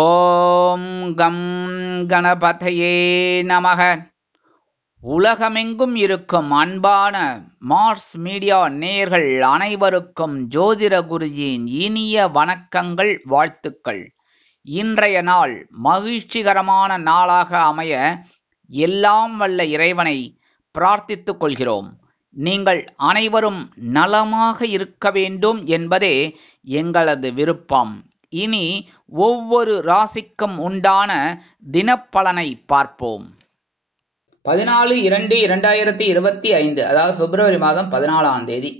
ஓம் come கணபதையே நமக. உலகமெங்கும் இருக்கும் அன்பான மார்ஸ் மீடியா நேயர்கள் அனைவருக்கும் ஜோதிட குருஜியின் இனிய வணக்கங்கள், வாழ்த்துக்கள். இன்றைய நாள் மகிழ்ச்சிகரமான நாளாக அமைய எல்லாம் வல்ல இறைவனை பிரார்த்தித்துக் கொள்கிறோம். நீங்கள் அனைவரும் நலமாக இருக்க வேண்டும் என்பதே எங்களது விருப்பம். இனி ஒவ்வொரு ராசிக்கும் உண்டான தினப்பலனை பார்ப்போம். 14/2/2025 அதாவது பிப்ரவரி மாதம் 14ஆம் தேதி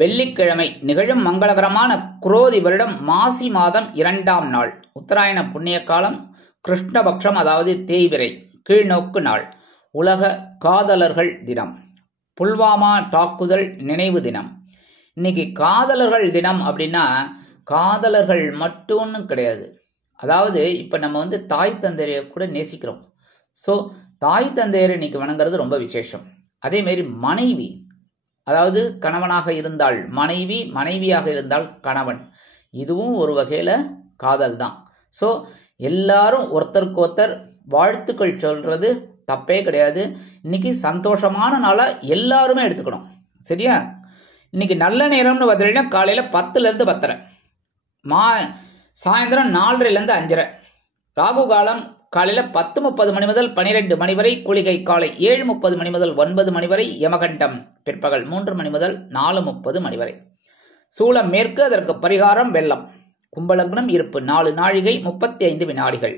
வெள்ளிக்கிழமை நிகழும் மங்களகரமான குரோதி வருடம் மாசி மாதம் 2ஆம் நாள், உத்தராயண புண்ணிய காலம், கிருஷ்ணபக்ஷம் அதாவது தேய்பிறை, கீழ்நோக்கு நாள், உலக காதலர்கள் தினம், புல்வாமா தாக்குதல் நினைவு தினம். இன்னைக்கு காதலர்கள் தினம் அப்படின்னா காதலர்கள் மட்டும்னு கிடையாது. அதாவது இப்போ நம்ம தாய் தந்தையரை கூட நேசிக்கிறோம். ஸோ தாய் தந்தையரை இன்னைக்கு வணங்குறது ரொம்ப விசேஷம். அதேமாரி மனைவி, அதாவது கணவனாக இருந்தால் மனைவி, மனைவியாக இருந்தால் கணவன், இதுவும் ஒரு வகையில் காதல் தான். ஸோ எல்லாரும் ஒருத்தருக்கு ஒருத்தர் வாழ்த்துக்கள் சொல்றது தப்பே கிடையாது. இன்னைக்கு சந்தோஷமான நாளாக எல்லாருமே எடுத்துக்கணும். சரியா? இன்னைக்கு நல்ல நேரம்னு பார்த்தீங்கன்னா காலையில் 10லேருந்து 10:30, சாயந்தரம் 4:30லேருந்து 5:30, ராகு காலம் காலையில் 10:30 மணி முதல் 12 மணி வரை, குளிகை காலை 7:30 மணி முதல் 9 மணி வரை, யமகண்டம் பிற்பகல் 3 மணி முதல் 4:30 மணி வரை, சூலம் மேற்கு, அதற்கு பரிகாரம் வெள்ளம், கும்பலக்னம் இருப்பு 4 நாழிகை 35 வினாடிகள்,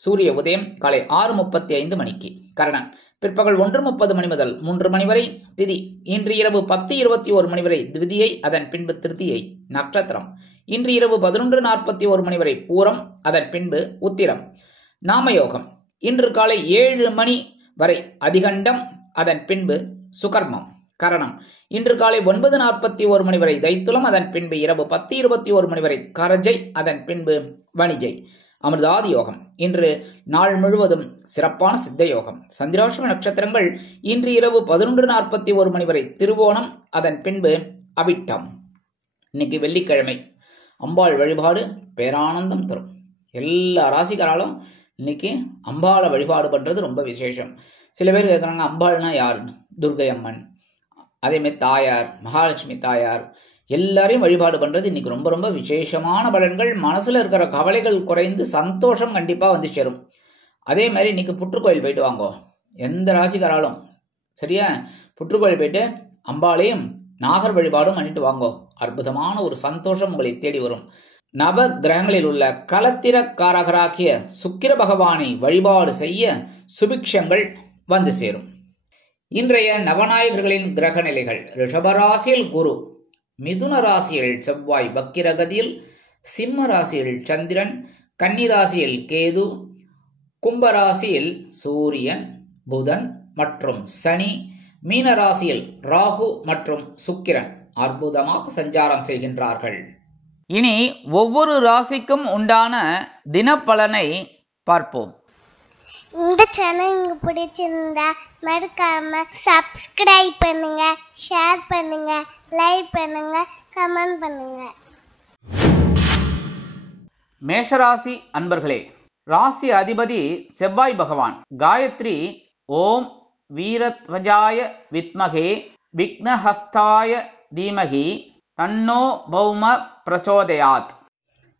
சூரிய உதயம் காலை 6:35 மணிக்கு, கரணன் பிற்பகல் 1:30 மணி முதல் 3 மணி வரை, திதி இன்று இரவு 10:21 மணி வரை திவிதியை, அதன் பின்பு திருதியை, நட்சத்திரம் இன்று இரவு 11:41 மணி வரை பூரம், அதன் பின்பு உத்திரம், நாமயோகம் இன்று காலை 7 மணி வரை அதிகண்டம், அதன் பின்பு சுகர்மம், கரணம் இன்று காலை 9:41 மணி வரை தைத்துலம், அதன் பின்பு இரவு 10:21 மணி வரை கரஜை, அதன் பின்பு வணிஜை, அமிர்தாதி யோகம் இன்று நாள் முழுவதும் சிறப்பான சித்த யோகம். சந்திராஷ்டம நட்சத்திரங்கள் இன்று இரவு 11:41 மணி வரை திருவோணம், அதன் பின்பு அவிட்டம். இன்னைக்கு வெள்ளிக்கிழமை, அம்பாள் வழிபாடு பேரானந்தம் தரும். எல்லா ராசிக்காராலும் இன்னைக்கு அம்பாளை வழிபாடு பண்றது ரொம்ப விசேஷம். சில பேர் கேட்குறாங்க, அம்பாள்னா யாருன்னு. துர்கை அம்மன், அதேமாதிரி தாயார், மகாலட்சுமி தாயார், எல்லாரையும் வழிபாடு பண்றது இன்னைக்கு ரொம்ப ரொம்ப விசேஷமான பலன்கள். மனசுல இருக்கிற கவலைகள் குறைந்து சந்தோஷம் கண்டிப்பா சேரும். அதே மாதிரி இன்னைக்கு புற்றுக்கோயில் போயிட்டு வாங்கோ, எந்த ராசிக்காராலும். சரியா? புற்றுக்கோயில் போயிட்டு அம்பாளையும் நாகர் வழிபாடும் பண்ணிட்டு வாங்கோ. அற்புதமான ஒரு சந்தோஷம் உங்களை தேடி வரும். நவ கிரகங்களில் உள்ள களத்திரக்காரகராகிய சுக்கிர பகவானை வழிபாடு செய்ய சுபிக்ஷங்கள் வந்து சேரும். இன்றைய நவநாயகர்களின் கிரக நிலைகள்: ரிஷபராசியில் குரு, மிதுன ராசியில் செவ்வாய் வக்கிரகதியில், சிம்ம ராசியில் சந்திரன், கன்னிராசியில் கேது, கும்பராசியில் சூரியன், புதன் மற்றும் சனி, மீனராசியில் ராகு மற்றும் சுக்கிரன் அற்புதமாக சஞ்சாரம் செய்கின்றார்கள். இனி ஒவ்வொரு ராசிக்கும் உண்டான தினப்பலனை பார்ப்போம். இந்த சேனல் உங்களுக்கு பிடிச்சிருந்தா மறக்காம சப்ஸ்கிரைப் பண்ணுங்க, ஷேர் பண்ணுங்க, லைக் பண்ணுங்க, கமெண்ட் பண்ணுங்க. மேஷராசி அன்பர்களே, ராசி அதிபதி செவ்வாய் பகவான். காயத்ரி ஓம் வீரத்வஜாய வித்மகே விக்னஹஸ்தாய தீமகி தன்னோ பௌம பிரச்சோதயாத்.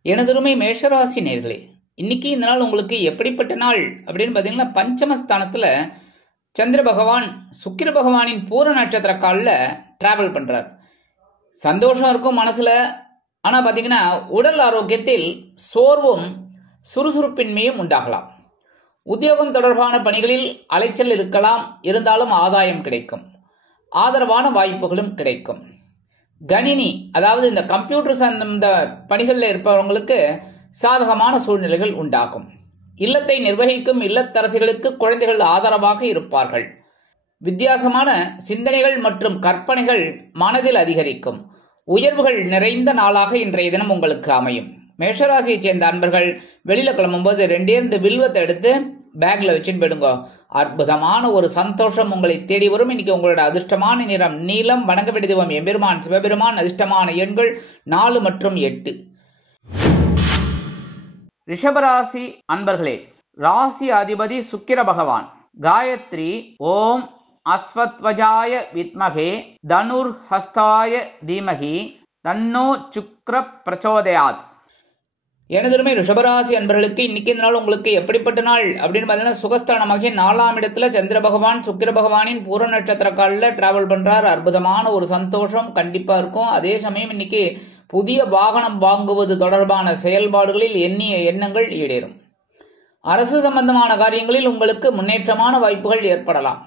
எனதுருமை மேஷராசி நேர்களே, இன்னைக்கு இந்த நாள் உங்களுக்கு எப்படிப்பட்ட நாள் அப்படின்னு பார்த்தீங்கன்னா, பஞ்சமஸ்தானத்தில் சந்திர பகவான் சுக்கிர பகவானின் பூர நட்சத்திர காலில் டிராவல் பண்ணுறார். சந்தோஷம் இருக்கும் மனசில். ஆனால் பார்த்தீங்கன்னா உடல் ஆரோக்கியத்தில் சோர்வும் சுறுசுறுப்பின்மையும் உண்டாகலாம். உத்தியோகம் தொடர்பான பணிகளில் அலைச்சல் இருக்கலாம், இருந்தாலும் ஆதாயம் கிடைக்கும். ஆதரவான வாய்ப்புகளும் கிடைக்கும். கணினி, அதாவது இந்த கம்ப்யூட்டர் சம்பந்த பணிகளில் இருப்பவங்களுக்கு சாதகமான சூழ்நிலைகள் உண்டாகும். இல்லத்தை நிர்வகிக்கும் இல்லத்தரசிகளுக்கு குழந்தைகள் ஆதரவாக இருப்பார்கள். வித்தியாசமான சிந்தனைகள் மற்றும் கற்பனைகள் மனதில் அதிகரிக்கும். உயர்வுகள் நிறைந்த நாளாக இன்றைய தினம் உங்களுக்கு அமையும். மேஷராசியை சேர்ந்த அன்பர்கள் வெளியில கிளம்பும்போது 2 வில்வத்தை எடுத்து பேக்ல வச்சுன்னு போயிடுங்க. அற்புதமான ஒரு சந்தோஷம் உங்களை தேடி வரும். இன்னைக்கு உங்களோட அதிர்ஷ்டமான நிறம் நீலம். வணங்க வேண்டிய தெய்வம் எம்பெருமான் சிவபெருமான். அதிர்ஷ்டமான எண்கள் 4 மற்றும் 8. ரிஷபராசி அன்பர்களே, ராசி அதிபதி சுக்கிர பகவான். காயத்ரி ஓம் அஸ்வத்வஜாய வித்மகே தனுர் ஹஸ்தாய தீமகி தன்னோ சுக்ர பிரச்சோதயாத். எனதுமே ரிஷபராசி அன்பர்களுக்கு இன்னைக்கு இந்த நாள் உங்களுக்கு எப்படிப்பட்ட நாள் அப்படின்னு பார்த்தீங்கன்னா, சுகஸ்தானமாகிய 4ஆம் இடத்துல சந்திர பகவான் சுக்கிர பகவானின் பூர நட்சத்திர காலில் டிராவல் பண்றார். அற்புதமான ஒரு சந்தோஷம் கண்டிப்பா இருக்கும். அதே சமயம் இன்னைக்கு புதிய வாகனம் வாங்குவது தொடர்பான செயல்பாடுகளில் எண்ணிய எண்ணங்கள் ஈடேறும். அரசு சம்பந்தமான காரியங்களில் உங்களுக்கு முன்னேற்றமான வாய்ப்புகள் ஏற்படலாம்.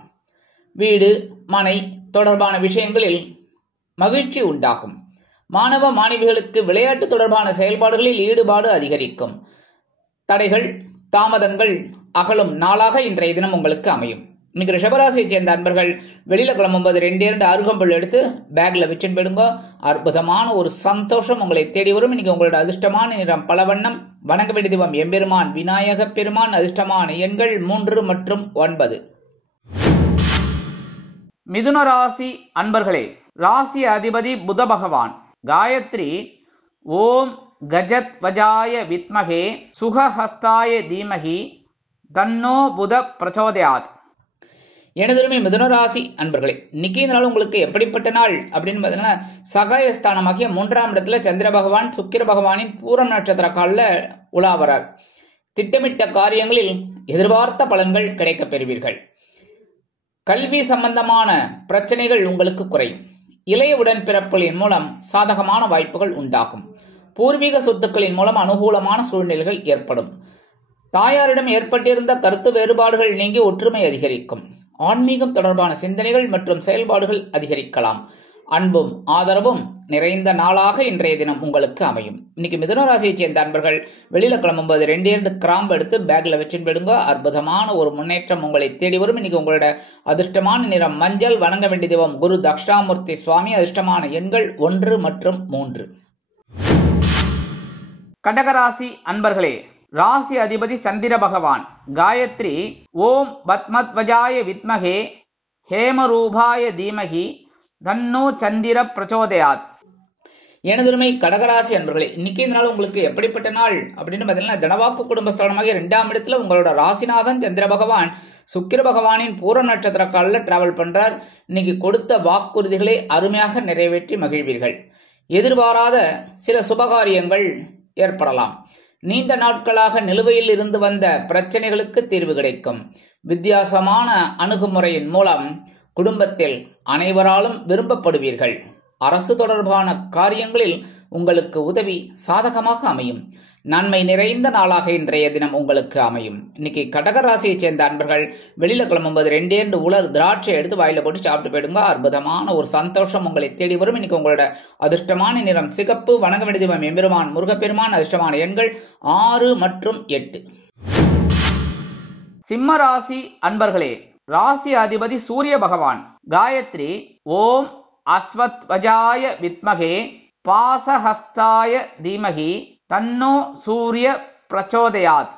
வீடு மனை தொடர்பான விஷயங்களில் மகிழ்ச்சி உண்டாகும். மாணவ மாணவிகளுக்கு விளையாட்டு தொடர்பான செயல்பாடுகளில் ஈடுபாடு அதிகரிக்கும். தடைகள் தாமதங்கள் அகலும் நாளாக இன்றைய தினம் உங்களுக்கு அமையும். இன்னைக்கு ரிஷபராசியை சேர்ந்த அன்பர்கள் வெளியில கிளம்பும்போது 2 அருகம்புல் எடுத்து பேக்ல வச்சுன்னு போயிடுங்க. அற்புதமான ஒரு சந்தோஷம் உங்களை தேடி வரும். இன்னைக்கு உங்களோட அதிர்ஷ்டமான நிறம் பலவண்ணம். வணங்க வேண்டிய தெய்வம் எம்பெருமான் விநாயக பெருமான். அதிர்ஷ்டமான எண்கள் 3 மற்றும் 9. மிதுன ராசி அன்பர்களே, ராசி அதிபதி புத பகவான். காயத்ரி ஓம் கஜத் வஜாய வித்மகே சுகஹஸ்தாய தீமகி தன்னோ புத பிரச்சோதயாத். எனதுமே மிதுன ராசி அன்பர்களே, இன்னைக்கு இந்த நாள் உங்களுக்கு எப்படிப்பட்ட நாள் அப்படின்னு பார்த்தீங்கன்னா, சகாயஸ்தானமாகிய 3ஆம் இடத்துல சந்திர பகவான் சுக்கிர பகவானின் பூரம் நட்சத்திர காலில் உலாவரார். திட்டமிட்ட காரியங்களில் எதிர்பார்த்த பலன்கள் கிடைக்கப் பெறுவீர்கள். கல்வி சம்பந்தமான பிரச்சனைகள் உங்களுக்கு குறையும். இளைய உடன்பிறப்புகளின் மூலம் சாதகமான வாய்ப்புகள் உண்டாகும். பூர்வீக சொத்துக்களின் மூலம் அனுகூலமான சூழ்நிலைகள் ஏற்படும். தாயாரிடம் ஏற்பட்டிருந்த கருத்து வேறுபாடுகள் நீங்கி ஒற்றுமை அதிகரிக்கும். ஆன்மீகம் தொடர்பான சிந்தனைகள் மற்றும் செயல்பாடுகள் அதிகரிக்கலாம். அன்பும் ஆதரவும் நிறைந்த நாளாக இன்றைய தினம் உங்களுக்கு அமையும். இன்னைக்கு மிதுன ராசியை சேர்ந்த அன்பர்கள் வெளியில கிளம்பும்போது 2 கிராம்பு எடுத்து பேக்ல வச்சுட்டு போயிடுங்க. அற்புதமான ஒரு முன்னேற்றம் உங்களை தேடி வரும். இன்னைக்கு உங்களோட அதிர்ஷ்டமான நிறம் மஞ்சள். வணங்க வேண்டிய தெய்வம் குரு தக்ஷாமூர்த்தி சுவாமி. அதிர்ஷ்டமான எண்கள் 1 மற்றும் 3. கடகராசி அன்பர்களே, ராசி அதிபதி சந்திர பகவான். காயத்ரி ஓம் பத்மத்வஜாய வித்மகே ஹேமரூபாய தீமகி தன்னோ சந்திர பிரச்சோதயாத். எனதுரிமை கடகராசி அன்பர்களே, இன்னைக்கு இந்த நாள் உங்களுக்கு எப்படிப்பட்ட நாள் அப்படின்னு பார்த்தீங்கன்னா, தனவாக்கு குடும்பஸ்தானமாக 2ஆம் இடத்துல உங்களோட ராசிநாதன் சந்திர பகவான் சுக்கிர பகவானின் பூர நட்சத்திர காலில் டிராவல் பண்றார். இன்னைக்கு கொடுத்த வாக்குறுதிகளை அருமையாக நிறைவேற்றி மகிழ்வீர்கள். எதிர்பாராத சில சுபகாரியங்கள் ஏற்படலாம். நீண்ட நாட்களாக நிலுவையில் இருந்து வந்த பிரச்சனைகளுக்கு தீர்வு கிடைக்கும். வித்தியாசமான அணுகுமுறையின் மூலம் குடும்பத்தில் அனைவராலும் விரும்பப்படுவீர்கள். அரசு தொடர்பான காரியங்களில் உங்களுக்கு உதவி சாதகமாக அமையும். நன்மை நிறைந்த நாளாக இன்றைய தினம் உங்களுக்கு அமையும். இன்னைக்கு கடகராசியை சேர்ந்த அன்பர்கள் வெளியில கிளம்பும்போது 2 உலர் திராட்சை எடுத்து வாயில போட்டு சாப்பிட்டு போயிடுங்க. அற்புதமான ஒரு சந்தோஷம் உங்களை தேடி வரும். இன்னைக்கு உங்களோட அதிர்ஷ்டமான நிறம் சிகப்பு. வணங்க வேண்டிய தெய்வம் எம்பெருமான் முருகப்பெருமான். அதிர்ஷ்டமான எண்கள் 6 மற்றும் 8. சிம்ம ராசி அன்பர்களே, ராசி அதிபதி சூரிய பகவான். காயத்ரி ஓம் அஸ்வத்வஜாய வித்மகே பாசஹஸ்தாய தீமகி தன்னோ சூரிய பிரச்சோதயாத்.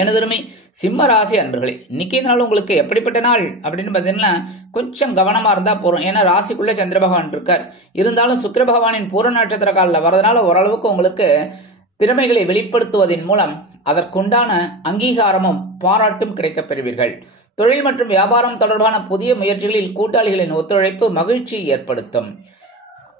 எனதுமே சிம்ம ராசி அன்பர்களே, இன்னைக்கு இந்த நாள் உங்களுக்கு எப்படிப்பட்ட நாள் அப்படின்னு பார்த்தீங்கன்னா, கொஞ்சம் கவனமா இருந்தா போறோம். ஏன்னா ராசிக்குள்ள சந்திர பகவான் இருக்கார். இருந்தாலும் சுக்கிர பகவானின் பூர நட்சத்திர காலில் வரதுனால ஓரளவுக்கு உங்களுக்கு திறமைகளை வெளிப்படுத்துவதன் மூலம் அதற்குண்டான அங்கீகாரமும் பாராட்டும் கிடைக்கப் பெறுவீர்கள். தொழில் மற்றும் வியாபாரம் தொடர்பான புதிய முயற்சிகளில் கூட்டாளிகளின் ஒத்துழைப்பு மகிழ்ச்சி ஏற்படுத்தும்.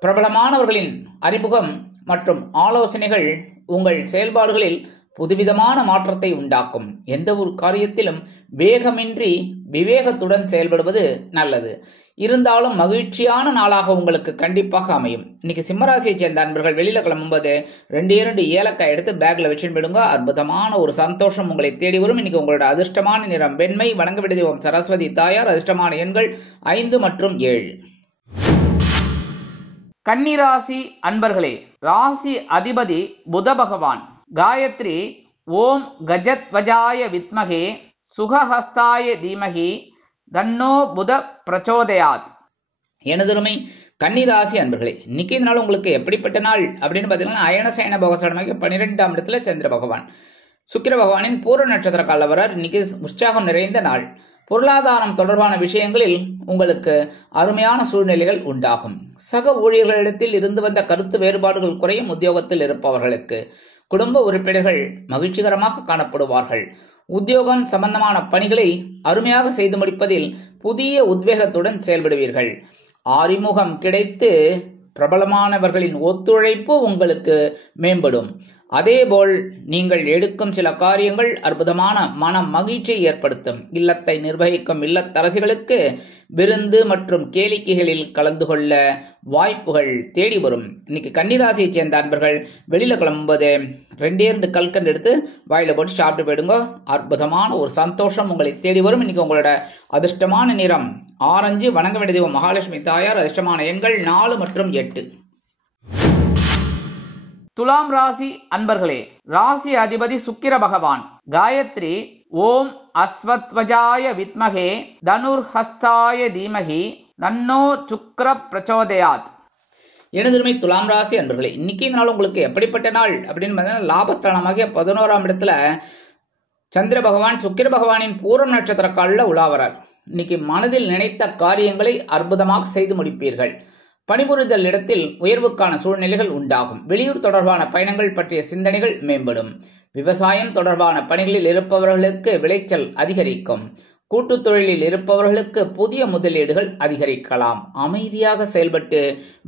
பிரபலமானவர்களின் அறிமுகம் மற்றும் ஆலோசனைகள் உங்கள் செயல்பாடுகளில் புதுவிதமான மாற்றத்தை உண்டாக்கும். எந்த ஒரு காரியத்திலும் வேகமின்றி விவேகத்துடன் செயல்படுவது நல்லது. இருந்தாலும் மகிழ்ச்சியான நாளாக உங்களுக்கு கண்டிப்பாக அமையும். இன்னைக்கு சிம்மராசியை சேர்ந்த அன்பர்கள் வெளியில கிளம்பும்போது 2 ஏலக்காய் எடுத்து பேக்ல வச்சுட்டு போயிடுங்க. அற்புதமான ஒரு சந்தோஷம் உங்களை தேடி வரும். இன்னைக்கு உங்களோட அதிர்ஷ்டமான நிறம் வெண்மை. வணங்க வேண்டிய தெய்வம் சரஸ்வதி தாயார். அதிர்ஷ்டமான எண்கள் 5 மற்றும் 7. கன்னிராசி அன்பர்களே, ராசி அதிபதி புத பகவான். காயத்ரி ஓம் கஜத் வஜாய வித்மகே சுகஹஸ்தாய தீமகி தன்னோ புத பிரச்சோதயாத். எனதுரிமை கன்னிராசி அன்பர்களே, இன்னைக்கு இந்த நாள் உங்களுக்கு எப்படிப்பட்ட நாள் அப்படின்னு பார்த்தீங்கன்னா, அயனசயன போகஸ்தானமாக 12ஆம் இடத்துல சந்திர பகவான் சுக்கிர பகவானின் பூர நட்சத்திர கால வரார். இன்னைக்கு உற்சாகம் நிறைந்த நாள். பொருளாதாரம் தொடர்பான விஷயங்களில் உங்களுக்கு அருமையான சூழ்நிலைகள் உண்டாகும். சக ஊழியர்களிடத்தில் இருந்து வந்த கருத்து வேறுபாடுகள் குறையும். உத்தியோகத்தில் இருப்பவர்களுக்கு குடும்ப உறுப்பினர்கள் மகிழ்ச்சிகரமாக காணப்படுவார்கள். உத்தியோகம் சம்பந்தமான பணிகளை அருமையாக செய்து முடிப்பதில் புதிய உத்வேகத்துடன் செயல்படுவீர்கள். அறிமுகம் கிடைத்து பிரபலமானவர்களின் ஒத்துழைப்பு உங்களுக்கு மேம்படும். அதேபோல் நீங்கள் எடுக்கும் சில காரியங்கள் அற்புதமான மன மகிழ்ச்சியை ஏற்படுத்தும். இல்லத்தை நிர்வகிக்கும் இல்லத்தரசிகளுக்கு விருந்து மற்றும் கேளிக்கைகளில் கலந்து கொள்ள வாய்ப்புகள் தேடி வரும். இன்னைக்கு கன்னிராசியை சேர்ந்த அன்பர்கள் வெளியில கிளம்பும்போது 2 கல்கண்டு எடுத்து வாயில போட்டு சாப்பிட்டு போயிடுங்க. அற்புதமான ஒரு சந்தோஷம் உங்களை தேடி வரும். இன்னைக்கு உங்களோட அதிர்ஷ்டமான நிறம் ஆரஞ்சு. வணங்க வேண்டிய தெய்வம் மகாலட்சுமி தாயார். அதிர்ஷ்டமான எண்கள் 4 மற்றும் 8. துலாம் ராசி அன்பர்களே, ராசி அதிபதி சுக்கிர பகவான். காயத்ரி ஓம் அஸ்வத்வஜாய வித்மகே தனுர்ஹஸ்தாய தீமகி தன்னோ சுக்ர பிரச்சோதயாத். எனதுமை துலாம் ராசி அன்பர்களே, இன்னைக்கு இந்த நாள் உங்களுக்கு எப்படிப்பட்ட நாள் அப்படின்னு பார்த்தீங்கன்னா, லாபஸ்தானமாகிய 11ஆம் இடத்துல சந்திர பகவான் சுக்கிர பகவானின் பூரம் நட்சத்திர காலில் உலாவரார். இன்னைக்கு மனதில் நினைத்த காரியங்களை அற்புதமாக செய்து முடிப்பீர்கள். பணிபுரிதல் இடத்தில் உயர்வுக்கான சூழ்நிலைகள் உண்டாகும். வெளியூர் தொடர்பான பயணங்கள் பற்றிய சிந்தனைகள் மேம்படும். விவசாயம் தொடர்பான பணிகளில் இருப்பவர்களுக்கு விளைச்சல் அதிகரிக்கும். கூட்டுத் தொழிலில் இருப்பவர்களுக்கு புதிய முதலீடுகள் அதிகரிக்கலாம். அமைதியாக செயல்பட்டு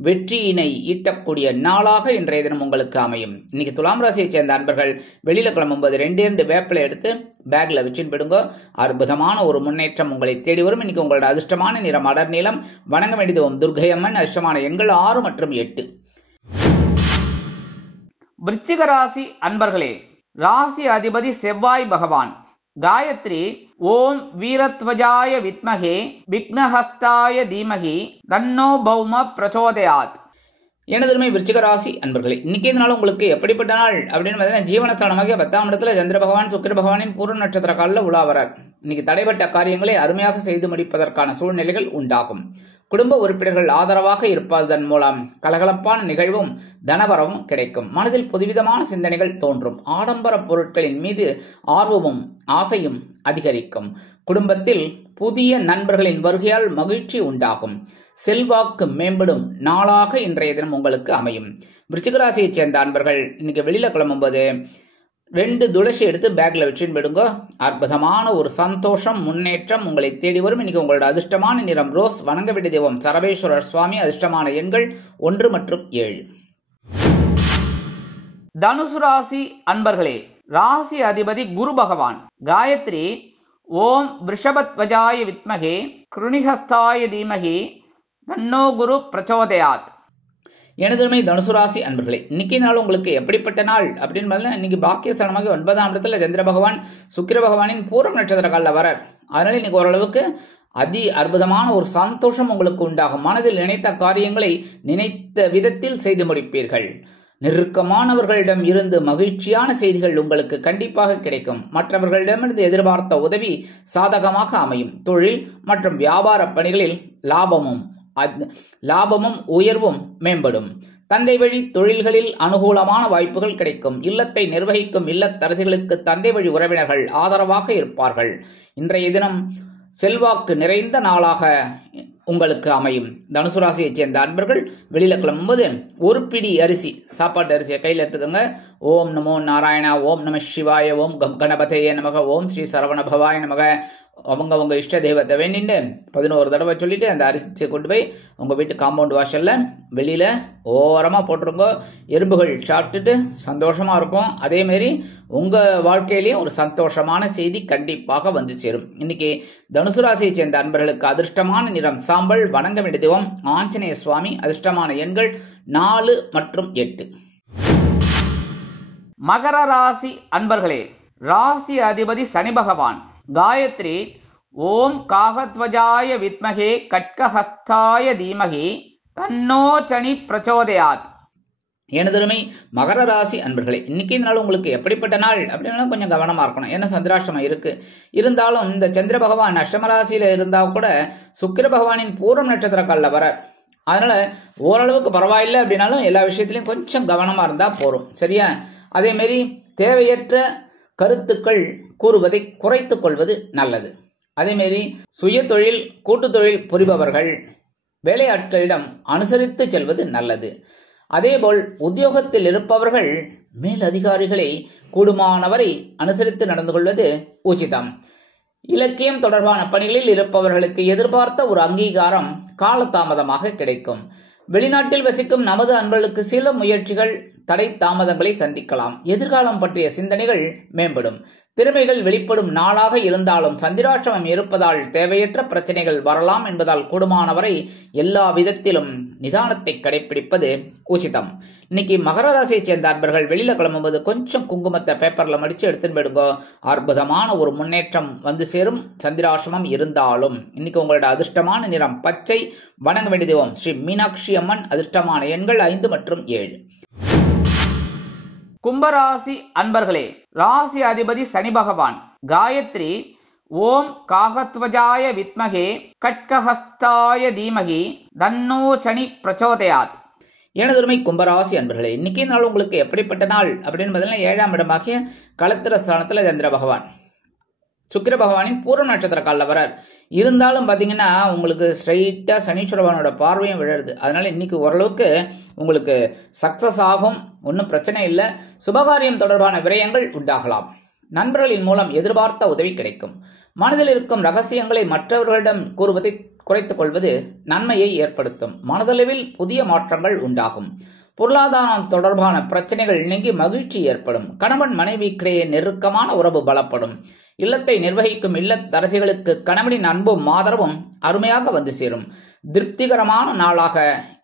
வெற்றியினை ஈட்டக்கூடிய நாளாக இன்றைய தினம் உங்களுக்கு அமையும். இன்னைக்கு துலாம் ராசியை சேர்ந்த அன்பர்கள் வெளியில கிளம்பும்போது 2 வேப்பிலை எடுத்து பேக்ல வச்சுன்னு போயிடுங்க. அற்புதமான ஒரு முன்னேற்றம் உங்களை தேடி வரும். இன்னைக்கு உங்களோட அதிர்ஷ்டமான நிறம் அடர் நீளம். வணங்க வேண்டியது ஓம் துர்க்கை அம்மன். அதிர்ஷ்டமான எண்கள் 6 மற்றும் 8. விருச்சிக ராசி அன்பர்களே, ராசி அதிபதி செவ்வாய் பகவான். காயத்ரி ஓம் வீரத்வஜாய வித்மகே விக்னஹஸ்தாய தீமகி தன்னோ பௌம பிரச்சோதயாத். எனதுமே விருச்சிக ராசி அன்பர்களே, இன்னைக்கு இந்த நாள் உங்களுக்கு எப்படிப்பட்ட நாள் அப்படின்னு பார்த்தீங்கன்னா, ஜீவனஸ்தானமாகிய 10ஆம் இடத்துல சந்திர பகவான் சுக்கிர பகவானின் பூர்ண நட்சத்திர காலில் உலாவரார். இன்னைக்கு தடைப்பட்ட காரியங்களை அருமையாக செய்து முடிப்பதற்கான சூழ்நிலைகள் உண்டாகும். குடும்ப உறுப்பினர்கள் ஆதரவாக இருப்பதன் மூலம் கலகலப்பான நிகழ்வும் தனவரவும் கிடைக்கும். மனதில் புதுவிதமான சிந்தனைகள் தோன்றும். ஆடம்பர பொருட்களின் மீது ஆர்வமும் ஆசையும் அதிகரிக்கும். குடும்பத்தில் புதிய நண்பர்களின் வருகையால் மகிழ்ச்சி உண்டாகும். செல்வாக்கு மேம்படும் நாளாக இன்றைய தினம் உங்களுக்கு அமையும். விருச்சிக ராசியை சேர்ந்த அன்பர்கள் இன்னைக்கு வெளியில கிளம்பும்போது 2 துளசி எடுத்து பேக்ல வச்சுன்னு போயிடுங்க. அற்புதமான ஒரு சந்தோஷம் முன்னேற்றம் உங்களை தேடி வரும். இன்னைக்கு உங்களோட அதிர்ஷ்டமான நிறம் ரோஸ். வணங்க வேண்டிய தெய்வம் சரபேஸ்வரர் சுவாமி. அதிர்ஷ்டமான எண்கள் 1 மற்றும் 7. தனுசு ராசி அன்பர்களே, ராசி அதிபதி குரு பகவான். காயத்ரி ஓம் விருஷபத்வஜாய வித்மகே கிருணிஹஸ்தாய தீமகி தன்னோ குரு பிரச்சோதயாத். எனதுமை தனுசு ராசி அன்பர்களே, இன்னைக்கு நாள் உங்களுக்கு எப்படிப்பட்ட நாள் அப்படின்னு பார்த்தீங்கன்னா, இன்னைக்கு பாக்கியஸ்தானமாக 9ஆம் இடத்துல சந்திர பகவான் சுக்கிர பகவானின் பூரம் நட்சத்திர காலில் வரார். அதனால இன்னைக்கு ஓரளவுக்கு அற்புதமான ஒரு சந்தோஷம் உங்களுக்கு உண்டாகும். மனதில் நினைத்த காரியங்களை நினைத்த விதத்தில் செய்து முடிப்பீர்கள். நெருக்கமானவர்களிடம் இருந்து மகிழ்ச்சியான செய்திகள் உங்களுக்கு கண்டிப்பாக கிடைக்கும். மற்றவர்களிடமிருந்து எதிர்பார்த்த உதவி சாதகமாக அமையும். தொழில் மற்றும் வியாபார பணிகளில் லாபமும் உயர்வும் மேம்படும். தந்தை வழி தொழில்களில் அனுகூலமான வாய்ப்புகள் கிடைக்கும். இல்லத்தை நிர்வகிக்கும் இல்லத்தரசிகளுக்கு தந்தை வழி உறவினர்கள் ஆதரவாக இருப்பார்கள். இன்றைய தினம் செல்வாக்கு நிறைந்த நாளாக உங்களுக்கு அமையும். தனுசு ராசியை சேர்ந்த அன்பர்கள் வெளியில கிளம்பும்போது 1 பிடி அரிசி, சாப்பாட்டு அரிசியை கையில் எடுத்துக்கோங்க. ஓம் நமோ நாராயணா, ஓம் நம சிவாய, ஓம் கணபதையே நமக, ஓம் ஸ்ரீ சரவண பவாய நமக. உங்க இஷ்ட தெய்வத்தை வேண்டிட்டு 11 தடவை சொல்லிட்டு அந்த அரிசியை கொண்டு போய் உங்க வீட்டு காம்பவுண்ட் வாசல்ல வெளியில ஓரமா போட்டுருங்க. எறும்புகள் சாப்பிட்டுட்டு சந்தோஷமா இருக்கும். அதே மாதிரி உங்க வாழ்க்கையிலையும் ஒரு சந்தோஷமான செய்தி கண்டிப்பாக வந்து சேரும். இன்னைக்கு தனுசு ராசியை சேர்ந்த அன்பர்களுக்கு அதிர்ஷ்டமான நிறம் சாம்பல். வணங்க வேண்டிய தெய்வம் ஆஞ்சநேய சுவாமி. அதிர்ஷ்டமான எண்கள் 4 மற்றும் 8. மகர ராசி அன்பர்களே, ராசி அதிபதி சனி பகவான். காயத்ரி ஓம் காகத்வஜாய வித்மகே கட்கஹஸ்தாய தீமகி தன்னோ சனி பிரச்சோதயாத். எனதுமை மகர ராசி அன்பர்களே, இன்னைக்கு இந்த நாள் உங்களுக்கு எப்படிப்பட்ட நாள் அப்படின்னா கொஞ்சம் கவனமா இருக்கணும். ஏன்னா சந்திராஷ்டமம் இருக்கு. இருந்தாலும் இந்த சந்திர பகவான் அஷ்டம ராசியில இருந்தா கூட சுக்கிர பகவானின் பூரம் நட்சத்திர காலில் வரார். அதனால ஓரளவுக்கு பரவாயில்லை அப்படின்னாலும் எல்லா விஷயத்திலையும் கொஞ்சம் கவனமா இருந்தா போறோம். சரியா? அதே மாதிரி தேவையற்ற கருத்துக்கள் கூறுவதை குறைத்துக் கொள்வது நல்லது. அதேமாரி சுய தொழில் கூட்டு தொழில் புரிபவர்கள் வேலையாட்களிடம் அனுசரித்து செல்வது நல்லது. அதேபோல் உத்தியோகத்தில் இருப்பவர்கள் மேல் அதிகாரிகளை கூடுமானவரை அனுசரித்து நடந்து கொள்வது உச்சிதம். இலக்கியம் தொடர்பான பணிகளில் இருப்பவர்களுக்கு எதிர்பார்த்த ஒரு அங்கீகாரம் காலதாமதமாக கிடைக்கும். வெளிநாட்டில் வசிக்கும் நமது அன்பர்களுக்கு சில முயற்சிகள் தடை தாமதங்களை சந்திக்கலாம். எதிர்காலம் பற்றிய சிந்தனைகள் மேம்படும். திறமைகள் வெளிப்படும் நாளாக இருந்தாலும் சந்திராஷ்டமம் இருப்பதால் தேவையற்ற பிரச்சனைகள் வரலாம் என்பதால் கூடுமானவரை எல்லா விதத்திலும் நிதானத்தை கடைபிடிப்பது உச்சிதம். இன்னைக்கு மகர ராசியை சேர்ந்த அன்பர்கள் வெளியில கிளம்பும்போது கொஞ்சம் குங்குமத்தை பேப்பர்ல மடிச்சு எடுத்துன்னு போயிடுங்க. அற்புதமான ஒரு முன்னேற்றம் வந்து சேரும். சந்திராஷ்டமம் இருந்தாலும் இன்னைக்கு உங்களோட அதிர்ஷ்டமான நிறம் பச்சை. வணங்க வேண்டிய தெய்வம் ஸ்ரீ மீனாட்சி அம்மன். அதிர்ஷ்டமான எண்கள் 5 மற்றும் 7. கும்பராசி அன்பர்களே, ராசி அதிபதி சனி பகவான். காயத்ரி ஓம் காகத்வஜாய வித்மகே கட்கஹஸ்தாய தீமகி தன்னோ சனி பிரச்சோதயாத். எனதுரிமை கும்பராசி அன்பர்களே, இன்னைக்கு நாள் உங்களுக்கு எப்படிப்பட்ட நாள் அப்படின்னு பார்த்தீங்கன்னா 7ஆம் இடமாகிய களத்திர ஸ்தானத்துல சந்திர பகவான் சுக்கிர பகவானின் பூர்வ நட்சத்திர காலில் வரார். இருந்தாலும் பார்த்தீங்கன்னா உங்களுக்கு ஸ்ட்ரைட்டாக சனீஸ்வர பகவானோட பார்வையும் விழுது. அதனால இன்னைக்கு ஓரளவுக்கு உங்களுக்கு சக்சஸ் ஆகும். ஒன்றும் பிரச்சனை இல்லை. சுபகாரியம் தொடர்பான விரயங்கள் உண்டாகலாம். நண்பர்களின் மூலம் எதிர்பார்த்த உதவி கிடைக்கும். மனதில் இருக்கும் ரகசியங்களை மற்றவர்களிடம் கூறுவதை குறைத்துக் கொள்வது நன்மையை ஏற்படுத்தும். மனதளவில் புதிய மாற்றங்கள் உண்டாகும். பொருளாதாரம் தொடர்பான பிரச்சனைகள் நீங்கி மகிழ்ச்சி ஏற்படும். கணவன் மனைவிக்கிடையே நெருக்கமான உறவு பலப்படும். இல்லத்தை நிர்வகிக்கும் இல்லத்தரசிகளுக்கு கணவனின் அன்பும் ஆதரவும் அருமையாக வந்து சேரும். திருப்திகரமான நாளாக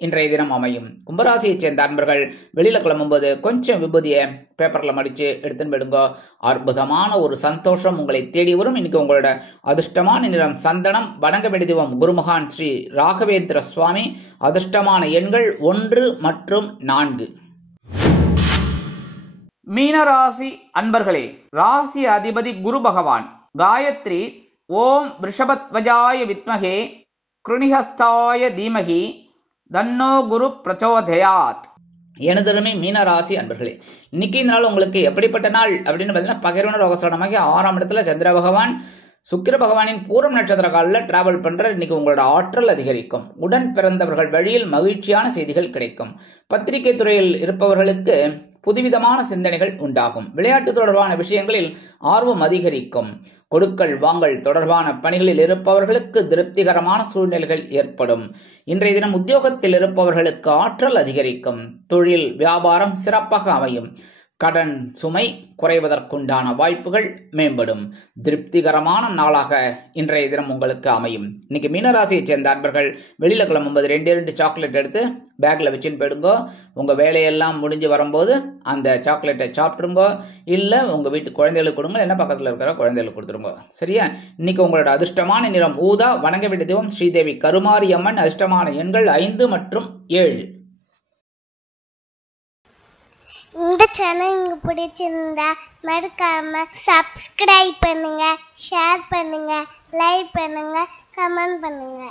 இன்றைய தினம் அமையும். கும்பராசியைச் சேர்ந்த அன்பர்கள் வெளியில கிளம்பும்போது கொஞ்சம் விபூதியை பேப்பர்ல மடிச்சு எடுத்துன்னு போயிடுங்க. அற்புதமான ஒரு சந்தோஷம் உங்களை தேடி வரும். இன்னைக்கு உங்களோட அதிர்ஷ்டமான நிறம் சந்தனம். வணங்க வேண்டிய தெய்வம் குருமகான் ஸ்ரீ ராகவேந்திர சுவாமி. அதிர்ஷ்டமான எண்கள் 1 மற்றும் 4. மீனராசி அன்பர்களே, ராசி அதிபதி குரு பகவான். காயத்ரி ஓம் ரிஷபத்வஜாய வித்மகே கிருணிஹஸ்தாய தீமகி தன்னோ குரு பிரச்சோதயாத். எனதருமை மீனராசி அன்பர்களே, இன்னைக்கு இந்த நாள் உங்களுக்கு எப்படிப்பட்ட நாள் அப்படின்னு பார்த்தீங்கன்னா பகிர்வன ரோகஸ்தானமாகி 6ஆம் இடத்துல சந்திர பகவான் சுக்கிர பகவானின் பூரம் நட்சத்திர காலில் டிராவல் பண்ற இன்னைக்கு உங்களோட ஆற்றல் அதிகரிக்கும். உடன் பிறந்தவர்கள் வழியில் மகிழ்ச்சியான செய்திகள் கிடைக்கும். பத்திரிகை துறையில் இருப்பவர்களுக்கு புதுவிதமான சிந்தனைகள் உண்டாகும். விளையாட்டு தொடர்பான விஷயங்களில் ஆர்வம் அதிகரிக்கும். கொடுக்கல் வாங்கல் தொடர்பான பணிகளில் இருப்பவர்களுக்கு திருப்திகரமான சூழ்நிலைகள் ஏற்படும். இன்றைய தினம் உத்தியோகத்தில் இருப்பவர்களுக்கு ஆற்றல் அதிகரிக்கும். தொழில் வியாபாரம் சிறப்பாக அமையும். கடன் சுமை குறைவதற்குண்டான வாய்ப்புகள் மேம்படும். திருப்திகரமான நாளாக இன்றைய தினம் உங்களுக்கு அமையும். இன்னைக்கு மீனராசியை சேர்ந்த அன்பர்கள் வெளியில கிளம்பும்போது 2 சாக்லேட் எடுத்து பேக்ல வச்சுன்னு போயிடுங்க. உங்க வேலையெல்லாம் முடிஞ்சு வரும்போது அந்த சாக்லேட்டை சாப்பிட்டுருங்க. இல்ல உங்க வீட்டு குழந்தைகளுக்கு கொடுங்க. என்ன பக்கத்துல இருக்கிற குழந்தைகளுக்கு கொடுத்துருங்க. சரியா? இன்னைக்கு உங்களோட அதிர்ஷ்டமான நிறம் ஊதா. வணங்க வேண்டிய தெய்வம் ஸ்ரீதேவி கருமாரி அம்மன். அதிர்ஷ்டமான எண்கள் 5 மற்றும் 7. இந்த சேனல் உங்களுக்கு பிடிச்சிருந்தா மறக்காம சப்ஸ்கிரைப் பண்ணுங்க, ஷேர் பண்ணுங்க, லைக் பண்ணுங்க, கமெண்ட் பண்ணுங்க.